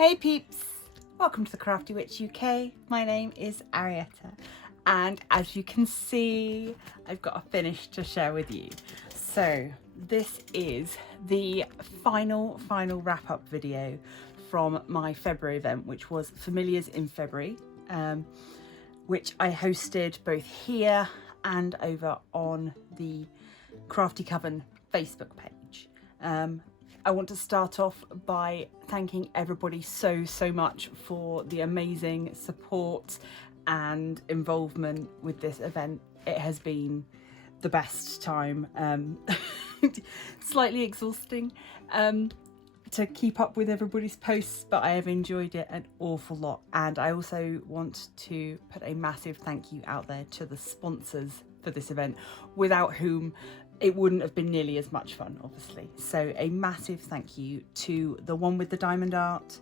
Hey peeps, welcome to the Crafty Witch UK. My name is Arietta and as you can see I've got a finish to share with you. So this is the final wrap-up video from my February event, which was Familiars in February, which I hosted both here and over on the Crafty Coven Facebook page. I want to start off by thanking everybody so much for the amazing support and involvement with this event. It has been the best time, slightly exhausting to keep up with everybody's posts, but I have enjoyed it an awful lot. And I also want to put a massive thank you out there to the sponsors for this event, without whom it wouldn't have been nearly as much fun, obviously. So a massive thank you to the one with the diamond art,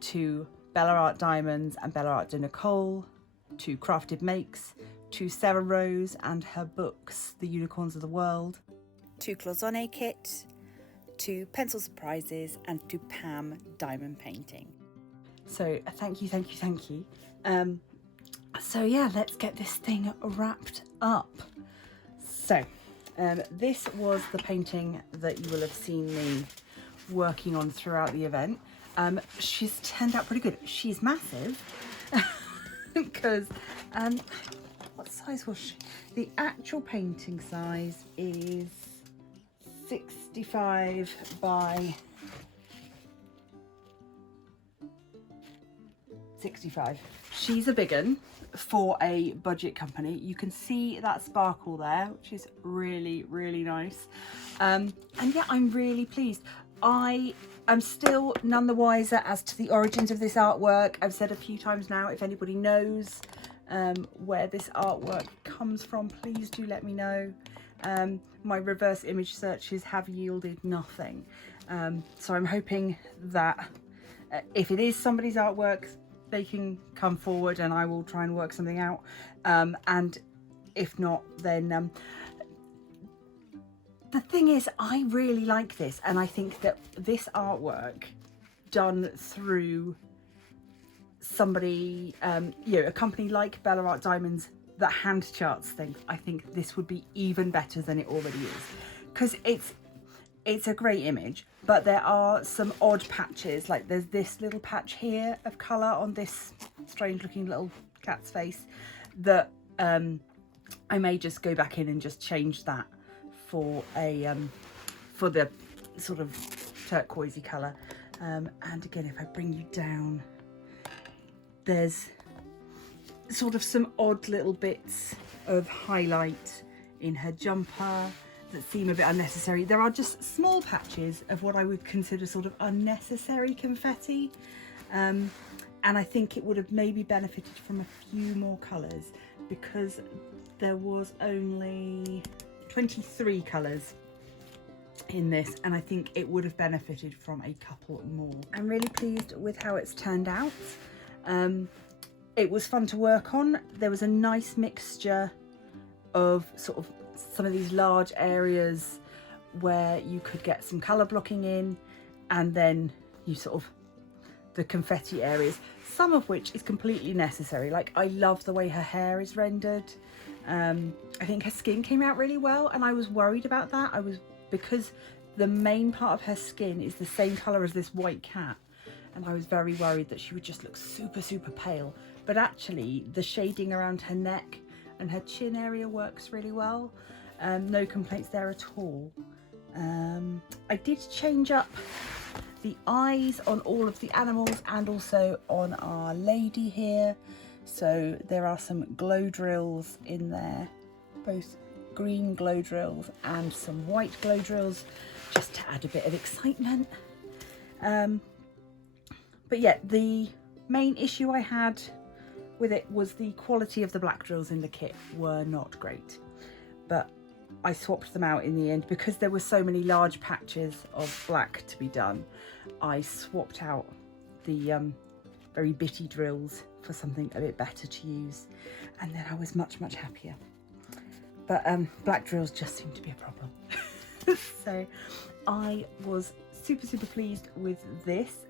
to Bella Art Diamonds and Bella Art de Nicole, to Crafted Makes, to Sarah Rose and her books, The Unicorns of the World, to Cloisonne Kit, to Pencil Surprises, and to Pam Diamond Painting. So thank you. So yeah, let's get this thing wrapped up. So this was the painting that you will have seen me working on throughout the event. She's turned out pretty good. She's massive because what size was she? The actual painting size is 65 by 65. She's a big one for a budget company. You can see that sparkle there, which is really nice. And yeah, I'm really pleased. I am still none the wiser as to the origins of this artwork. I've said a few times now, if anybody knows where this artwork comes from, please do let me know. My reverse image searches have yielded nothing. So I'm hoping that if it is somebody's artwork, they can come forward and I will try and work something out. And if not, then the thing is, I really like this, and I think that this artwork done through somebody, you know, a company like Bella Art Diamonds that hand charts things, I think this would be even better than it already is, because it's a great image, but there are some odd patches. Like there's this little patch here of colour on this strange looking little cat's face that I may just go back in and just change that for a for the sort of turquoisey colour. And again, if I bring you down, there's sort of some odd little bits of highlight in her jumper that seem a bit unnecessary. There are just small patches of what I would consider sort of unnecessary confetti, and I think it would have maybe benefited from a few more colours, because there was only 23 colours in this, and I think it would have benefited from a couple more. I'm really pleased with how it's turned out. It was fun to work on. There was a nice mixture of sort of some of these large areas where you could get some colour blocking in, and then you sort of the confetti areas, some of which is completely necessary. Like, I love the way her hair is rendered. I think her skin came out really well, and I was worried about that. Because the main part of her skin is the same colour as this white cat, and I was very worried that she would just look super pale. But actually the shading around her neck and her chin area works really well. No complaints there at all. I did change up the eyes on all of the animals and also on our lady here. So there are some glow drills in there, both green glow drills and some white glow drills, just to add a bit of excitement. But yeah, the main issue I had with it was the quality of the black drills in the kit were not great, but I swapped them out in the end because there were so many large patches of black to be done. I swapped out the very bitty drills for something a bit better to use, and then I was much happier. But black drills just seem to be a problem. So I was super pleased with this.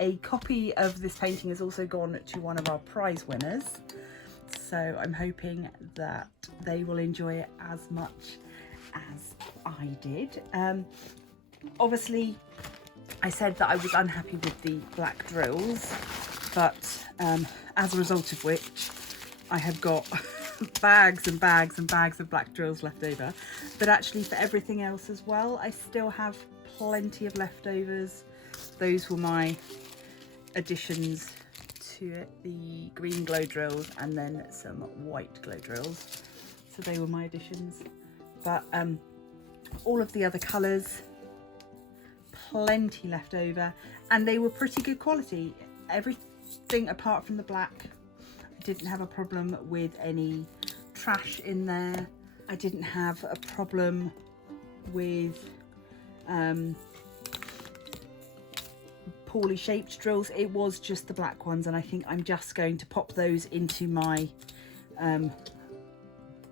a copy of this painting has also gone to one of our prize winners, so I'm hoping that they will enjoy it as much as I did. Obviously I said that I was unhappy with the black drills, but as a result of which I have got bags and bags and bags of black drills left over. But actually for everything else as well, I still have plenty of leftovers. Those were my additions to it, the green glow drills and then some white glow drills. So they were my additions. But all of the other colours, plenty left over, and they were pretty good quality. Everything apart from the black, I didn't have a problem with any trash in there. I didn't have a problem with poorly shaped drills. It was just the black ones, and I think I'm just going to pop those into my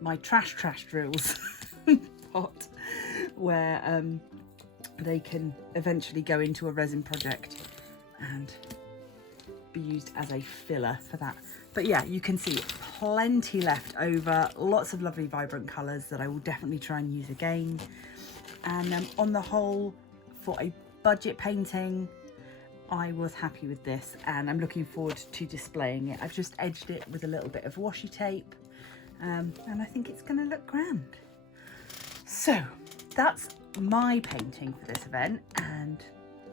my trash drills pot, where they can eventually go into a resin project and be used as a filler for that. But yeah, you can see plenty left over, lots of lovely vibrant colours that I will definitely try and use again. And on the whole, for a budget painting, I was happy with this, and I'm looking forward to displaying it. I've just edged it with a little bit of washi tape, and I think it's going to look grand. So that's my painting for this event and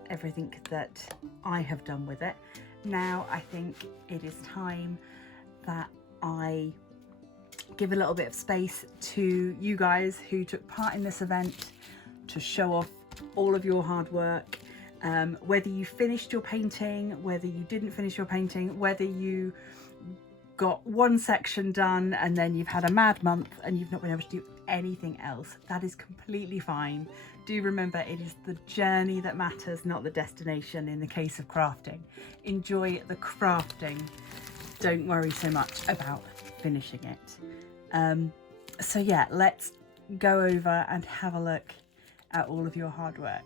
everything that I have done with it. Now I think it is time that I give a little bit of space to you guys who took part in this event to show off all of your hard work. Whether you finished your painting, whether you didn't finish your painting, whether you got one section done and then you've had a mad month and you've not been able to do anything else, that is completely fine. Do remember, it is the journey that matters, not the destination in the case of crafting. Enjoy the crafting. Don't worry so much about finishing it. So yeah, let's go over and have a look at all of your hard work.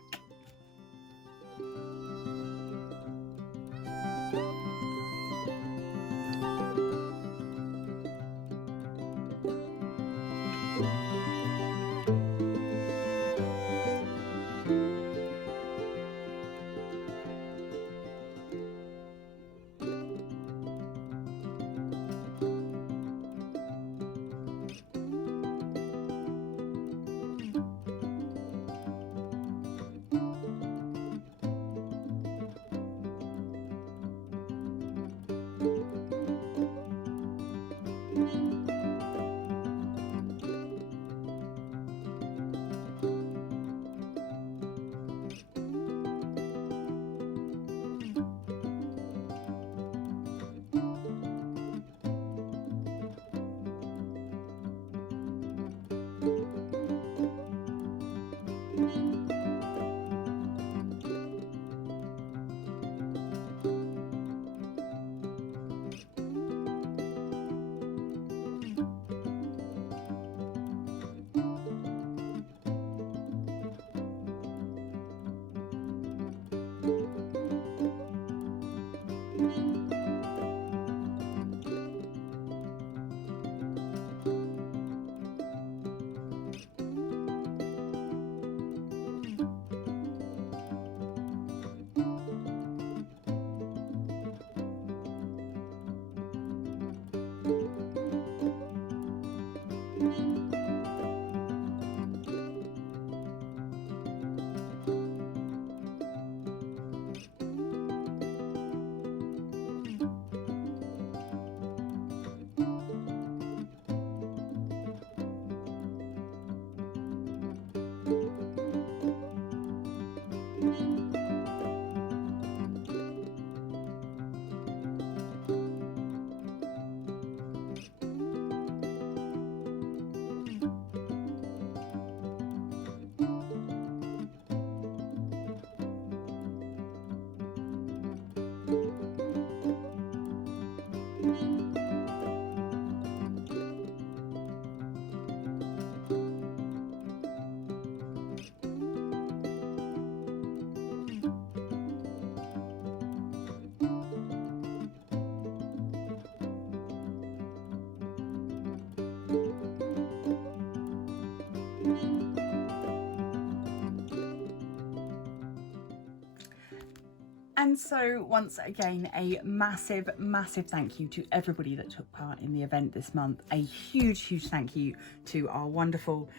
And so once again, a massive, massive thank you to everybody that took part in the event this month. A huge, huge thank you to our wonderful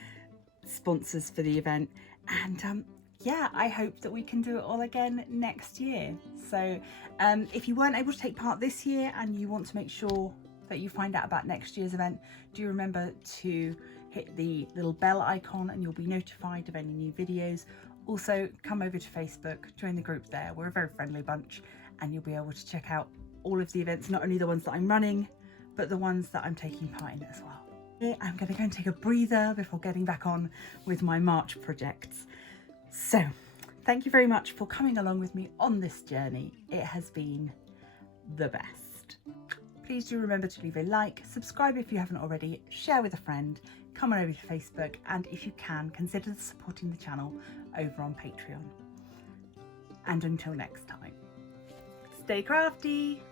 sponsors for the event. And yeah, I hope that we can do it all again next year. So if you weren't able to take part this year and you want to make sure that you find out about next year's event, do remember to hit the little bell icon and you'll be notified of any new videos. Also, come over to Facebook, join the group there. We're a very friendly bunch and you'll be able to check out all of the events, not only the ones that I'm running, but the ones that I'm taking part in as well. I'm going to go and take a breather before getting back on with my March projects. So, thank you very much for coming along with me on this journey. It has been the best. Please do remember to leave a like, subscribe if you haven't already, share with a friend, come on over to Facebook, and if you can, consider supporting the channel over on Patreon. And until next time, stay crafty!